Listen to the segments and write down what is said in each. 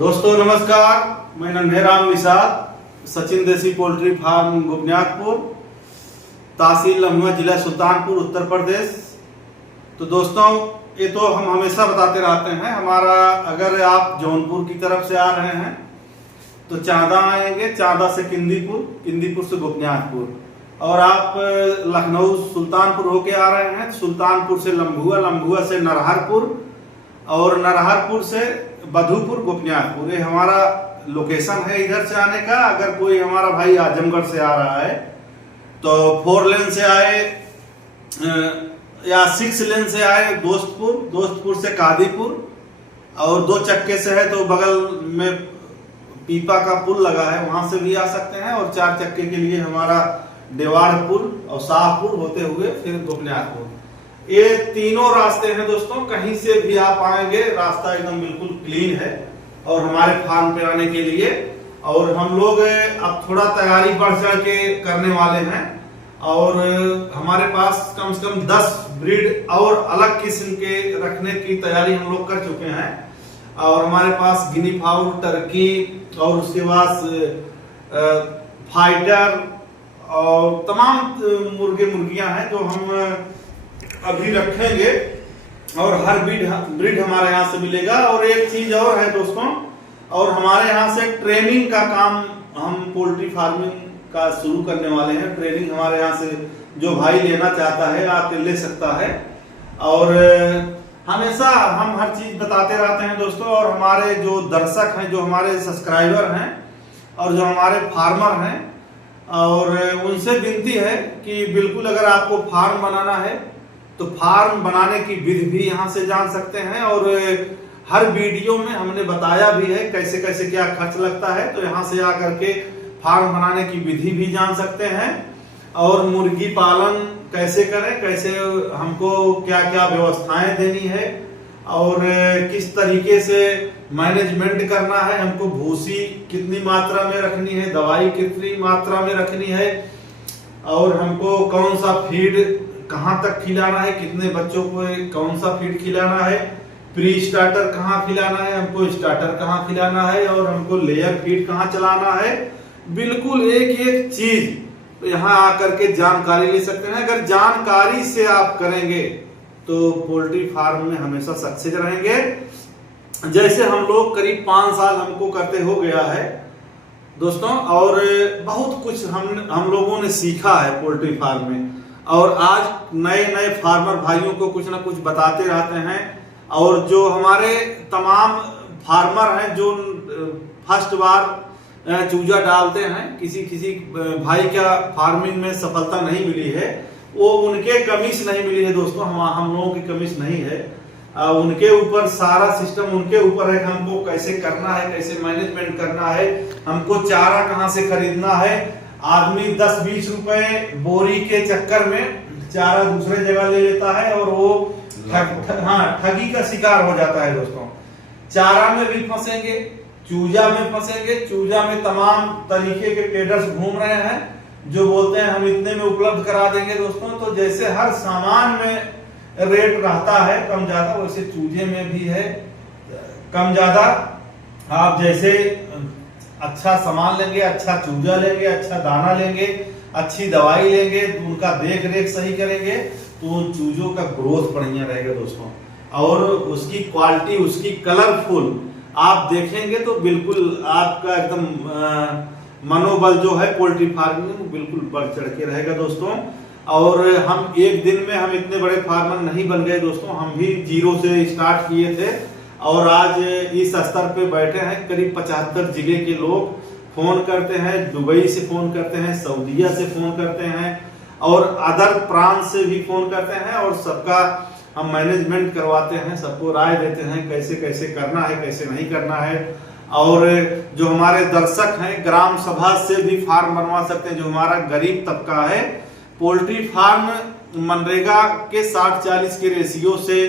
दोस्तों नमस्कार, मैं नन्हेराम निषाद, सचिन देसी पोल्ट्री फार्म गोपनीयातपुर, तहसील लम्हुआ, जिला सुल्तानपुर, उत्तर प्रदेश। तो दोस्तों ये तो हम हमेशा बताते रहते हैं, हमारा अगर आप जौनपुर की तरफ से आ रहे हैं तो चांदा आएंगे, चांदा से किंदीपुर, किंदीपुर से गोपनीयातपुर, और आप लखनऊ सुल्तानपुर होके आ रहे हैं, सुल्तानपुर से लम्हुआ, लम्हुआ से नरहरपुर, और नरहरपुर से बधूपुर, गोपनीयातपुर। ये हमारा लोकेशन है इधर से आने का। अगर कोई हमारा भाई आजमगढ़ से आ रहा है तो 4 लेन से आए या 6 लेन से आए दोस्तपुर, दोस्तपुर से कादीपुर, और 2 चक्के से है तो बगल में पीपा का पुल लगा है, वहां से भी आ सकते हैं। और 4 चक्के के लिए हमारा देवाड़पुर और शाहपुर होते हुए फिर गोपनीयातपुर। ये तीनों रास्ते हैं दोस्तों, कहीं से भी आप आएंगे, रास्ता एकदम बिल्कुल क्लीन है और हमारे फार्म पे आने के लिए। और हम लोग अब थोड़ा तैयारी बढ़ चढ़ के करने वाले हैं, और हमारे पास कम से कम 10 ब्रीड और अलग किस्म के रखने की तैयारी हम लोग कर चुके हैं। और हमारे पास गिनी फाउल, टर्की, और उसके बाद फाइटर और तमाम मुर्गे मुर्गियां हैं जो हम अभी रखेंगे, और हर ब्रीड हमारे यहाँ से मिलेगा। और एक चीज और है दोस्तों, और हमारे यहाँ से ट्रेनिंग का काम हम पोल्ट्री फार्मिंग का शुरू करने वाले हैं। ट्रेनिंग हमारे यहाँ से जो भाई लेना चाहता है आके ले सकता है, और हमेशा हम हर चीज बताते रहते हैं दोस्तों। और हमारे जो दर्शक हैं, जो हमारे सब्सक्राइबर हैं, और जो हमारे फार्मर हैं, और उनसे विनती है कि बिल्कुल अगर आपको फार्म बनाना है तो फार्म बनाने की विधि भी यहाँ से जान सकते हैं। और हर वीडियो में हमने बताया भी है कैसे कैसे क्या खर्च लगता है, तो यहाँ से आकर के फार्म बनाने की विधि भी जान सकते हैं। और मुर्गी पालन कैसे करें, कैसे हमको क्या क्या व्यवस्थाएं देनी है, और किस तरीके से मैनेजमेंट करना है, हमको भूसी कितनी मात्रा में रखनी है, दवाई कितनी मात्रा में रखनी है, और हमको कौन सा फीड कहां तक खिलाना है, कितने बच्चों को कौन सा फीड खिलाना है, प्री स्टार्टर कहाँ खिलाना है, हमको स्टार्टर कहाँ खिलाना है, और हमको लेयर फीड कहाँ चलाना है, बिल्कुल एक एक चीज यहाँ आकर के जानकारी ले सकते हैं। अगर जानकारी से आप करेंगे तो पोल्ट्री फार्म में हमेशा सक्सेस रहेंगे। जैसे हम लोग करीब 5 साल हमको करते हो गया है दोस्तों, और बहुत कुछ हम लोगों ने सीखा है पोल्ट्री फार्म में। और आज नए नए फार्मर भाइयों को कुछ ना कुछ बताते रहते हैं। और जो हमारे तमाम फार्मर हैं जो फर्स्ट बार चूजा डालते हैं, किसी किसी भाई का फार्मिंग में सफलता नहीं मिली है, वो उनके कमीज नहीं मिली है दोस्तों, हम लोगों की कमीज नहीं है। उनके ऊपर सारा सिस्टम उनके ऊपर है, हमको कैसे करना है, कैसे मैनेजमेंट करना है, हमको चारा कहाँ से खरीदना है। आदमी 10-20 रुपए बोरी के चक्कर में चारा दूसरे जगह ले लेता है, और वो ठगी का शिकार हो जाता है दोस्तों। चारा में भी फंसेंगे, चूजा में फंसेंगे। चूजा में तमाम तरीके के ट्रेडर्स घूम रहे हैं जो बोलते हैं हम इतने में उपलब्ध करा देंगे दोस्तों। तो जैसे हर सामान में रेट रहता है कम ज्यादा, वैसे चूजे में भी है कम ज्यादा। आप जैसे अच्छा सामान लेंगे, अच्छा चूजा लेंगे, अच्छा दाना लेंगे, अच्छी दवाई लेंगे, उनका देख रेख सही करेंगे, तो चूजों का ग्रोथ बढ़िया रहेगा दोस्तों। और उसकी क्वालिटी, उसकी कलरफुल आप देखेंगे तो बिल्कुल आपका एकदम मनोबल जो है पोल्ट्री फार्मिंग में बिल्कुल बढ़ चढ़ के रहेगा दोस्तों। और हम एक दिन में हम इतने बड़े फार्मर नहीं बन गए दोस्तों, हम भी 0 से स्टार्ट किए थे, और आज इस स्तर पे बैठे हैं। करीब 75 जिले के लोग फोन करते हैं, दुबई से फोन करते हैं, सऊदीया से फोन करते हैं, और अदर प्रांत से भी फोन करते हैं, और सबका हम मैनेजमेंट करवाते हैं, सबको राय देते हैं कैसे कैसे करना है, कैसे नहीं करना है। और जो हमारे दर्शक हैं ग्राम सभा से भी फार्म बनवा सकते हैं। जो हमारा गरीब तबका है, पोल्ट्री फार्म मनरेगा के 60-40 के रेशियो से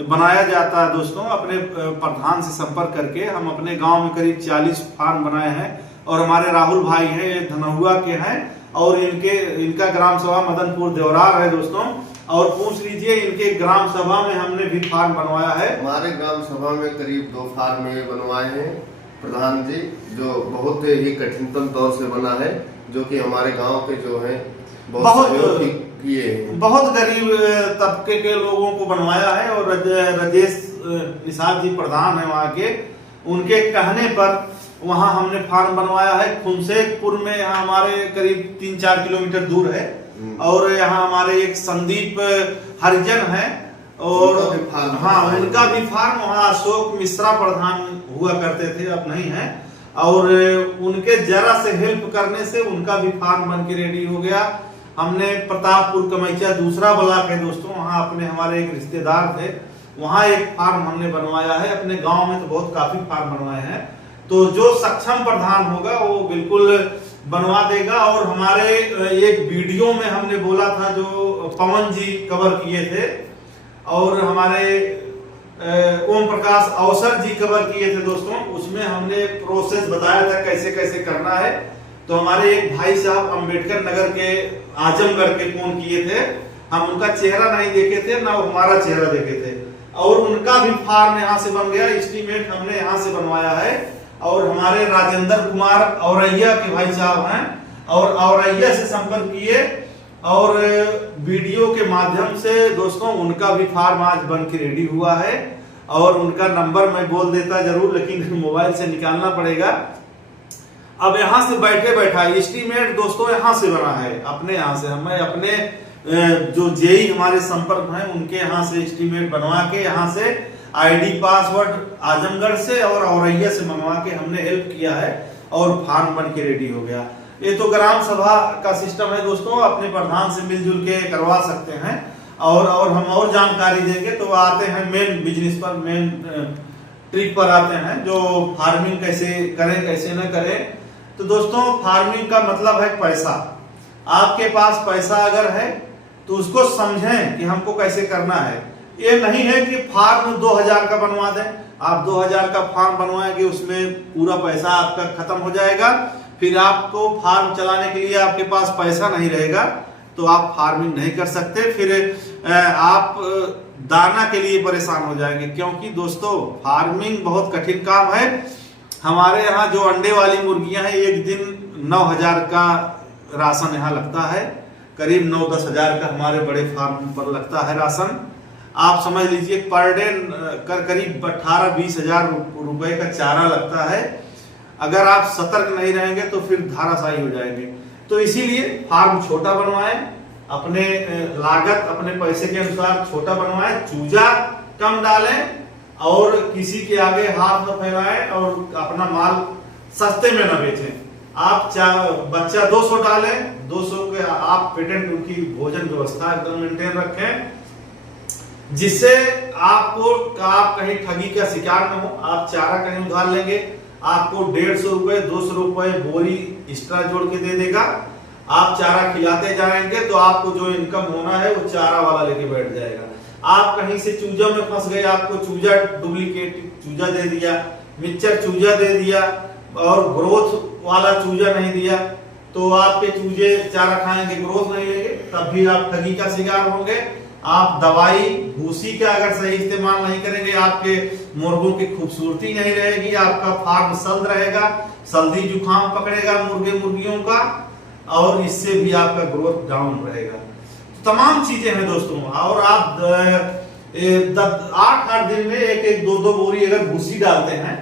बनाया जाता है दोस्तों। अपने प्रधान से संपर्क करके हम अपने गांव में करीब 40 फार्म बनाए हैं, और हमारे राहुल भाई हैं, धनहुआ के हैं, और इनका ग्राम सभा मदनपुर देवरार है दोस्तों। और पूछ लीजिए इनके ग्राम सभा में हमने भी फार्म बनवाया है। हमारे ग्राम सभा में करीब 2 फार्म बनवाए हैं, प्रधान जी, जो बहुत ही कठिनतम तौर से बना है, जो कि हमारे गांव के जो है बहुत सहयोग किए हैं। बहुत गरीब तबके के लोगों को बनवाया है और राजेश निषाद जी प्रधान है वहाँ के, उनके कहने पर वहाँ हमने फार्म बनवाया है। खुनसेकपुर में यहाँ हमारे करीब 3-4 किलोमीटर दूर है और यहाँ हमारे एक संदीप हरिजन है और हाँ उनका भी फार्म वहाँ अशोक मिश्रा प्रधान हुआ करते थे, अब नहीं है, और उनके जरा से हेल्प करने से उनका भी फार्म बन के रेडी हो गया। हमने प्रतापपुर कमैचा दूसरा ब्लॉक है दोस्तों, वहाँ अपने हमारे एक रिश्तेदार थे, वहाँ एक फार्म हमने बनवाया है। अपने गांव में तो बहुत काफी फार्म बनवाए हैं, तो जो सक्षम प्रधान होगा वो बिल्कुल बनवा देगा। और हमारे एक वीडियो में हमने बोला था जो पवन जी कवर किए थे और हमारे ओम प्रकाश अवसर जी कवर किए थे दोस्तों, उसमें हमने प्रोसेस बताया था कैसे कैसे करना है। तो हमारे एक भाई साहब अंबेडकर नगर के आजमगढ़ के फोन किए थे, हम उनका चेहरा नहीं देखे थे ना हमारा चेहरा देखे थे, और उनका भी फार्म यहाँ से बन गया। एस्टीमेट हमने यहाँ से बनवाया है। और हमारे राजेंद्र कुमार औरैया के भाई साहब हैं और औरैया से संपर्क किए और वीडियो के माध्यम से दोस्तों उनका भी फार्म आज बन के रेडी हुआ है। और उनका नंबर मैं बोल देता जरूर, लेकिन मोबाइल से निकालना पड़ेगा। अब यहाँ से बैठे बैठा एस्टीमेट दोस्तों यहाँ से बना है, अपने यहाँ से हमें अपने जो जेई हमारे संपर्क हैं उनके यहाँ से एस्टीमेट बनवा के यहाँ से आईडी पासवर्ड आजमगढ़ से और औरैया से मंगवा के हमने हेल्प किया है और फार्म बन के रेडी हो गया। ये तो ग्राम सभा का सिस्टम है दोस्तों, अपने प्रधान से मिलजुल के करवा सकते हैं। और हम और जानकारी देंगे तो आते हैं मेन बिजनेस पर, मेन ट्रिक पर आते हैं, जो फार्मिंग कैसे करें कैसे न करें। तो दोस्तों फार्मिंग का मतलब है पैसा। आपके पास पैसा अगर है तो उसको समझें कि हमको कैसे करना है। ये नहीं है कि फार्म 2000 का बनवा दें, आप 2000 का फार्म बनवाएंगे उसमें पूरा पैसा आपका खत्म हो जाएगा, फिर आपको फार्म चलाने के लिए आपके पास पैसा नहीं रहेगा तो आप फार्मिंग नहीं कर सकते, फिर आप दाना के लिए परेशान हो जाएंगे। क्योंकि दोस्तों फार्मिंग बहुत कठिन काम है। हमारे यहाँ जो अंडे वाली मुर्गियां हैं, एक दिन 9000 का राशन यहाँ लगता है, करीब 9-10 हजार का हमारे बड़े फार्म पर लगता है राशन। आप समझ लीजिए पर डे करीब 18-20 हजार रुपए का चारा लगता है। अगर आप सतर्क नहीं रहेंगे तो फिर धाराशायी हो जाएंगे। तो इसीलिए फार्म छोटा बनवाएं, अपने लागत अपने पैसे के अनुसार छोटा बनवाएं, चूजा कम डालें और किसी के आगे हाथ न फैलाएं और अपना माल सस्ते में न बेचें। आप बच्चा 200 डालें, 200 के आप पेटेंट उनकी भोजन व्यवस्था एकदम मेंटेन रखें, जिससे आपको आप कहीं ठगी का शिकार न हो। आप चारा कहीं उधार लेंगे, आपको 150 रुपए 200 रुपए बोरी एक्स्ट्रा जोड़ के दे देगा। आप चारा खिलाते जाएंगे तो आपको जो इनकम होना है वो चारा वाला लेके बैठ जाएगा। आप कहीं से चूजा में फंस गए, आपको चूजा डुप्लीकेट चूजा दे दिया, मिक्सचर चूजा दे दिया और ग्रोथ वाला चूजा नहीं दिया, तो आपके चूजे चारा खाएंगे ग्रोथ नहीं लेंगे, तब भी आप ठगी का शिकार होंगे। आप दवाई भूसी का अगर सही इस्तेमाल नहीं करेंगे, आपके मुर्गों की खूबसूरती नहीं रहेगी, आपका फार्म सल्द रहेगा, सर्दी जुकाम पकड़ेगा मुर्गे मुर्गियों का, और इससे भी आपका ग्रोथ डाउन रहेगा। तो तमाम चीजें हैं दोस्तों। और आप 8-8 दिन में 1-1, 2-2 बोरी अगर भूसी डालते हैं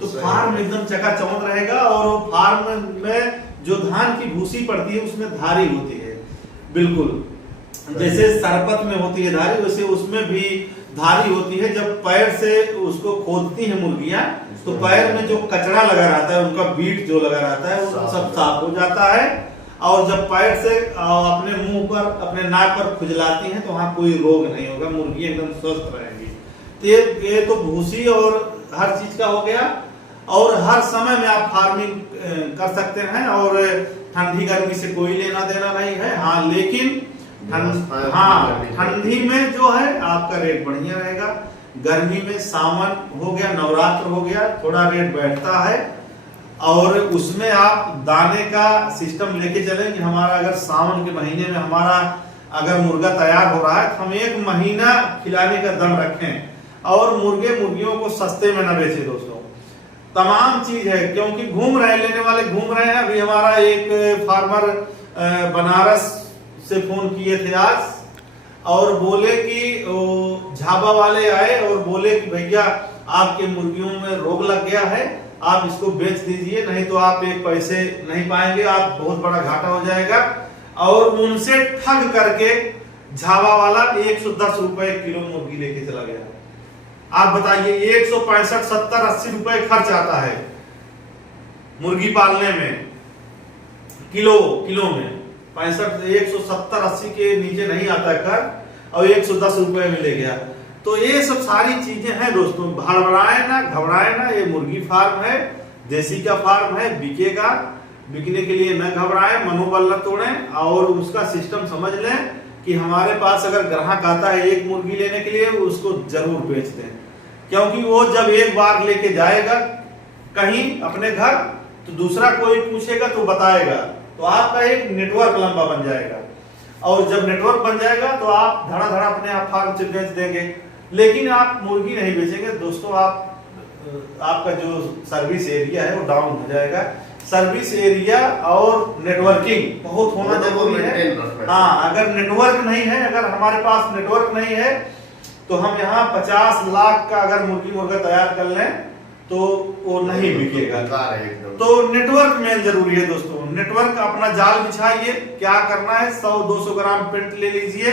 तो फार्म एकदम चकाचौंध रहेगा। और फार्म में जो धान की भूसी पड़ती है उसमें धारी होती है, बिल्कुल जैसे सरपत में होती है धारी, वैसे उसमें भी धारी होती है। जब पैर से उसको खोदती हैं मुर्गियां तो पैर में जो कचरा लगा रहता है, उनका बीट जो लगा रहता है वो सब साफ हो जाता है। और जब पैर से अपने मुंह पर अपने नाक पर खुजलाती हैं तो वहां कोई रोग नहीं होगा, मुर्गी एकदम स्वस्थ रहेंगी। तो ये तो भूसी और हर चीज का हो गया। और हर समय में आप फार्मिंग कर सकते हैं और ठंडी गर्मी से कोई लेना देना नहीं है। हाँ लेकिन ठंडी में जो है आपका रेट बढ़िया रहेगा। गर्मी में सावन हो गया, नवरात्र हो गया, थोड़ा रेट बैठता है। और उसमें आप दाने का सिस्टम लेके चलें कि हमारा अगर सावन के महीने में हमारा अगर मुर्गा तैयार हो रहा है तो हम 1 महीना खिलाने का दम रखें और मुर्गे मुर्गियों को सस्ते में न बेचे दोस्तों। तमाम चीज है, क्योंकि घूम रहे लेने वाले घूम रहे हैं। अभी हमारा एक फार्मर बनारस से फोन किए थे आज, और बोले कि झाबा वाले आए और बोले कि भैया आपके मुर्गियों में रोग लग गया है, आप इसको बेच दीजिए, नहीं तो आप एक पैसे नहीं पाएंगे, आप बहुत बड़ा घाटा हो जाएगा। और उनसे ठग करके झाबा वाला 110 रुपए किलो मुर्गी लेके चला गया। आप बताइए 165, 70, 80 रुपए खर्च आता है मुर्गी पालने में, किलो में 65, 170, 80 के नीचे नहीं आता खर्च, और 110 रुपए में ले गया। तो ये सब सारी चीजें हैं दोस्तों, हड़बड़ाए ना, घबराए ना। ये मुर्गी फार्म है, देसी का फार्म है, बिकेगा, बिकने के लिए न घबराएं, मनोबल न तोड़ें, और उसका सिस्टम समझ लें कि हमारे पास अगर ग्राहक आता है एक मुर्गी लेने के लिए, उसको जरूर बेच दें, क्योंकि वो जब एक बार लेके जाएगा कहीं अपने घर, तो दूसरा कोई पूछेगा तो बताएगा, तो आपका एक नेटवर्क लंबा बन जाएगा, और जब नेटवर्क बन जाएगा तो आप धड़ा धड़ा अपने आप फार्म से बेच देंगे। लेकिन आप मुर्गी नहीं बेचेंगे दोस्तों, आपका जो सर्विस एरिया है वो डाउन हो जाएगा। सर्विस एरिया और नेटवर्किंग बहुत होना जरूरी है। हाँ, अगर नेटवर्क नहीं है, अगर हमारे पास नेटवर्क नहीं है, तो हम यहाँ 50 लाख का अगर मुर्गी मुर्गा तैयार कर लें तो वो नहीं बिकेगा। तो नेटवर्क मेन जरूरी है दोस्तों। नेटवर्क, अपना जाल बिछाइए, क्या करना है, 100-200 ग्राम पेंट ले लीजिए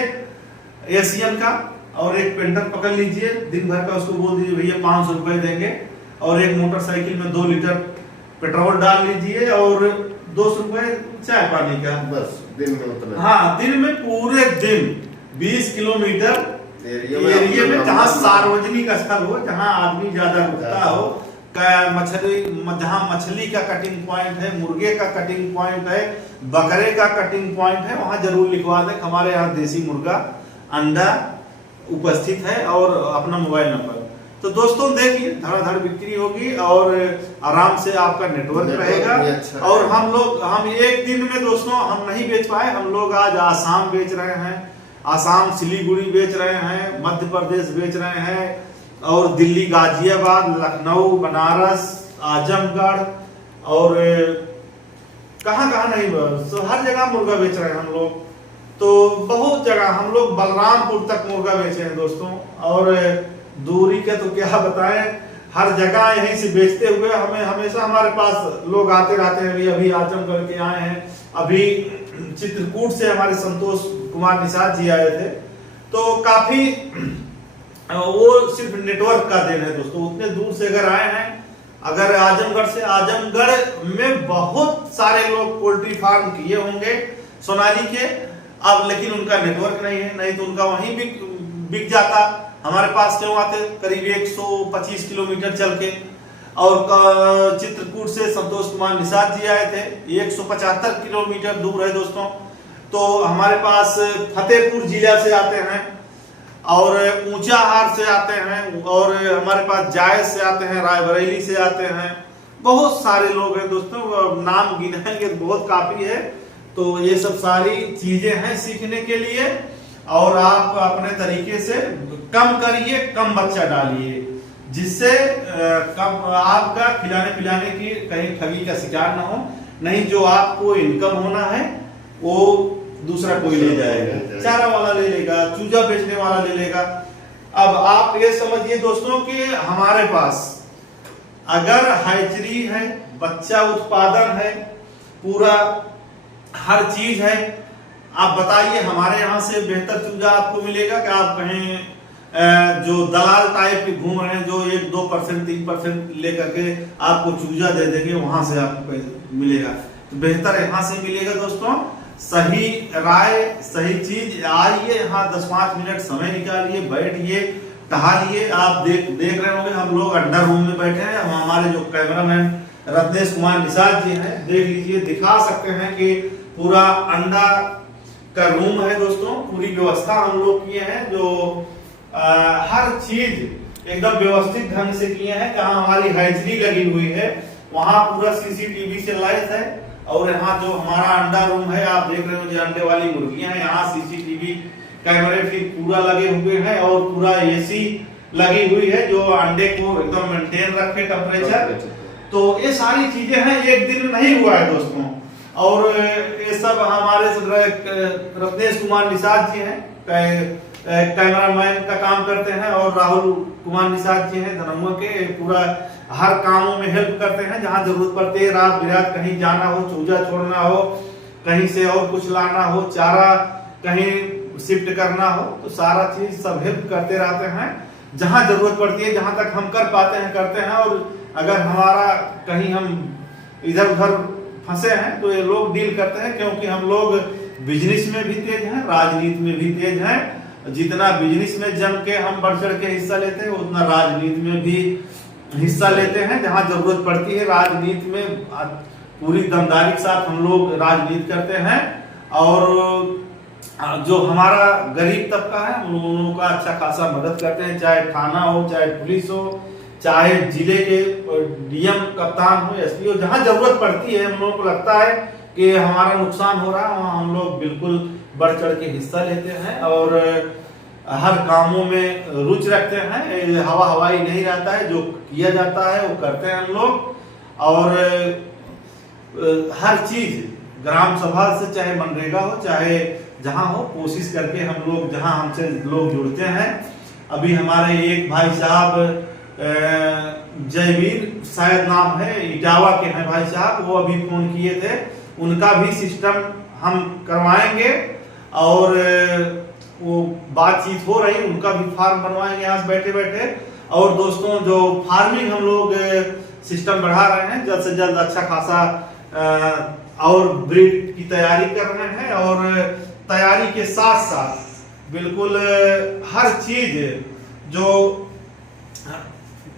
एशियन का, और एक पेंटर पकड़ लीजिए, दिन भर का उसको बोल दीजिए भैया 500 रुपए देंगे, और एक मोटरसाइकिल में 2 लीटर पेट्रोल डाल लीजिए, और 200 रुपए चाय पानी का, बस दिन में उतना। हाँ, दिन में पूरे दिन 20 किलोमीटर एरिया में जहाँ सार्वजनिक स्थल हो, जहाँ आदमी ज्यादा रुकता हो, जहाँ मछली का कटिंग पॉइंट है, मुर्गे का कटिंग पॉइंट है, बकरे का कटिंग पॉइंट है, वहां जरूर लिखवा दें हमारे यहाँ देसी मुर्गा अंडा उपस्थित है, और अपना मोबाइल नंबर। तो दोस्तों देखिए, धड़ाधड़ बिक्री होगी और आराम से आपका नेटवर्क रहेगा। अच्छा, और हम एक दिन में दोस्तों हम नहीं बेच पाए, हम लोग आज आसाम बेच रहे हैं, आसाम सिलीगुड़ी बेच रहे हैं, मध्य प्रदेश बेच रहे हैं, और दिल्ली, गाजियाबाद, लखनऊ, बनारस, आजमगढ़, और कहाँ नहीं, हर जगह मुर्गा बेच रहे हैं हम लोग। तो बहुत जगह हम लोग बलरामपुर तक मुर्गा बेचे हैं दोस्तों, और दूरी का तो क्या बताएं, हर जगह यहीं से बेचते हुए हमें हमेशा हमारे पास लोग आते रहते हैं। अभी आजमगढ़ के आए हैं, अभी चित्रकूट से हमारे संतोष कुमार निषाद जी आए थे। तो काफी वो सिर्फ नेटवर्क का देन है दोस्तों। उतने दूर से अगर आए हैं, अगर आजमगढ़ से, आजमगढ़ में बहुत सारे लोग पोल्ट्री फार्म किए होंगे सोनाली के, अब लेकिन उनका नेटवर्क नहीं है, नहीं तो उनका वहीं बिक जाता। हमारे पास क्यों आते, करीब 125 किलोमीटर चल के। और चित्रकूट से संतोष कुमार निषाद जी आए थे, 175 किलोमीटर दूर है दोस्तों। तो हमारे पास फतेहपुर जिला से आते हैं, और ऊंचाहार से आते हैं, और हमारे पास जायज से आते हैं, रायबरेली से आते हैं। बहुत सारे लोग हैं दोस्तों, नाम गिनाएंगे बहुत काफी है। तो ये सब सारी चीजें हैं सीखने के लिए, और आप अपने तरीके से कम करिए, कम बच्चा डालिए, जिससे कम आपका खिलाने पिलाने की कहीं ठगी का शिकार ना हो। नहीं, जो आपको इनकम होना है वो दूसरा कोई ले जाएगा, चारा वाला ले लेगा, चूजा बेचने वाला ले लेगा। अब आप ये समझिए दोस्तों कि हमारे पास अगर हैचरी है, बच्चा उत्पादन है, पूरा हर चीज है, आप बताइए हमारे यहाँ से बेहतर चूजा आपको मिलेगा कि आप कहीं जो दलाल टाइप के घूम रहे हैं, जो 1-2%, 3% लेकर के आपको चूजा दे देंगे, वहां से आपको मिलेगा। तो बेहतर यहाँ से मिलेगा दोस्तों। सही राय, सही चीज, आइए यहाँ 10-5 मिनट समय निकालिए, बैठिए, टहलिए। आप देख रहे होंगे हम लोग अंडर रूम में बैठे हैं। हमारे जो कैमरामैन रत्नेश कुमार निषाद जी हैं, देख लीजिए, दिखा सकते हैं कि पूरा अंडा का रूम है दोस्तों। पूरी व्यवस्था हम लोग किए हैं, जो हर चीज एकदम व्यवस्थित ढंग से किए हैं। जहाँ हमारी हैचरी लगी हुई है वहां पूरा सीसीटीवी से लैस है, और यहाँ जो हमारा अंडा रूम है, आप देख रहे हो जो अंडे वाली मुर्गियां हैं, यहाँ सीसीटीवी कैमरे फिर पूरा लगे हुए हैं, और पूरा एसी लगी हुई है जो अंडे को एकदम मेंटेन रखे टेम्परेचर। तो ये सारी चीजें हैं, एक दिन में नहीं हुआ है दोस्तों। और ये सब हमारे रत्नेश कुमार निषाद जी हैं, कैमरामैन का काम करते हैं, और राहुल कुमार निषाद जी हैं धनमुआ के, पूरा हर कामों में हेल्प करते हैं। जहां जरूरत पड़ती है, रात बिरात कहीं जाना हो, चूजा छोड़ना हो, कहीं से और कुछ लाना हो, चारा कहीं शिफ्ट करना हो, तो सारा चीज सब हेल्प करते रहते हैं। जहां जरूरत पड़ती है, जहां तक हम कर पाते हैं करते हैं। और अगर हमारा कहीं हम इधर उधर फंसे हैं तो ये लोग डील करते हैं, क्योंकि हम लोग बिजनेस में भी तेज हैं, राजनीति में भी तेज हैं। जितना बिजनेस में जम के हम बढ़ चढ़ के हिस्सा लेते हैं, उतना राजनीति में भी हिस्सा लेते हैं। जहां जरूरत पड़ती है राजनीति में पूरी दमदारी के साथ हम लोग राजनीति करते हैं। और जो हमारा गरीब तबका है, हम लोगों का अच्छा खासा मदद करते हैं, चाहे थाना हो, चाहे पुलिस हो, चाहे जिले के डीएम कप्तान हो, एसपी हो। जहां जरूरत पड़ती है, हम लोगों को लगता है कि हमारा नुकसान हो रहा है, वहां हम लोग बिल्कुल बढ़ चढ़ के हिस्सा लेते हैं और हर कामों में रुचि रखते हैं। हवा हवाई नहीं रहता है, जो किया जाता है वो करते हैं हम लोग। और हर चीज ग्राम सभा से, चाहे मनरेगा हो, चाहे जहां हो, कोशिश करके हम लोग, जहां हमसे लोग जुड़ते हैं। अभी हमारे एक भाई साहब जयवीर शायद नाम है, इटावा के हैं भाई साहब, वो अभी फोन किए थे, उनका भी सिस्टम हम करवाएंगे। और वो बातचीत हो रही, उनका भी फार्म बनवाएंगे यहाँ से बैठे बैठे। और दोस्तों, जो फार्मिंग हम लोग सिस्टम बढ़ा रहे हैं, जल्द से जल्द अच्छा खासा और ब्रीड की तैयारी कर रहे हैं। और तैयारी के साथ साथ बिल्कुल हर चीज जो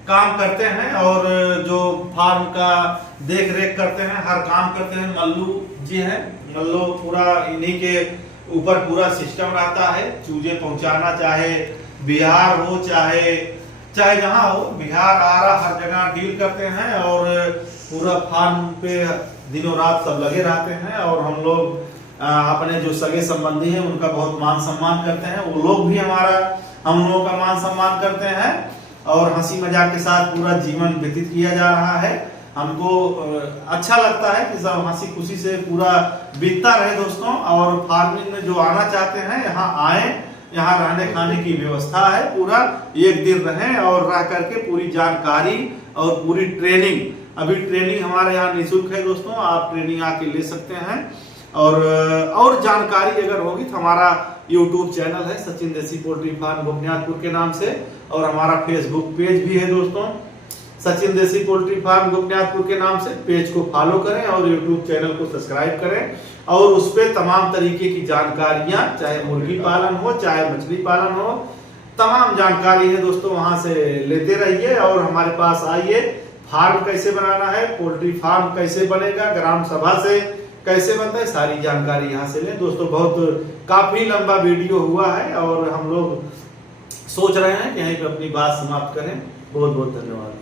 काम करते हैं और जो फार्म का देख रेख करते हैं, हर काम करते हैं, मल्लू जी हैं। मल्लू पूरा इन्हीं के ऊपर पूरा सिस्टम रहता है। चूजे पहुंचाना, चाहे बिहार हो, चाहे जहां हो, बिहार आरा हर जगह डील करते हैं। और पूरा फार्म पे दिनों रात सब लगे रहते हैं। और हम लोग अपने जो सगे संबंधी हैं उनका बहुत मान सम्मान करते हैं, वो लोग भी हम लोगों का मान सम्मान करते हैं। और हंसी मजाक के साथ पूरा जीवन व्यतीत किया जा रहा है। हमको अच्छा लगता है कि सब हंसी खुशी से पूरा बीतता रहे दोस्तों। और फार्मिंग में जो आना चाहते हैं, यहाँ आए, यहाँ रहने खाने की व्यवस्था है, पूरा एक दिन रहें और रह करके पूरी जानकारी और पूरी ट्रेनिंग, अभी ट्रेनिंग हमारे यहाँ निःशुल्क है दोस्तों, आप ट्रेनिंग आके ले सकते हैं। और जानकारी अगर होगी तो हमारा YouTube चैनल है सचिन देसी पोल्ट्री फार्म गोपनियातपुर के नाम से, और हमारा फेसबुक पेज भी है दोस्तों, सचिन देसी पोल्ट्री फार्म गोपनियातपुर के नाम से। पेज को फॉलो करें और YouTube चैनल को सब्सक्राइब करें। और उस पर तमाम तरीके की जानकारियां, चाहे मुर्गी पालन हो, चाहे मछली पालन हो, तमाम जानकारी है दोस्तों, वहां से लेते रहिए। और हमारे पास आइए, फार्म कैसे बनाना है, पोल्ट्री फार्म कैसे बनेगा, ग्राम सभा से कैसे बनता है, सारी जानकारी यहाँ से लें दोस्तों। काफी लंबा वीडियो हुआ है और हम लोग सोच रहे हैं कि यहीं पे अपनी बात समाप्त करें। बहुत बहुत धन्यवाद।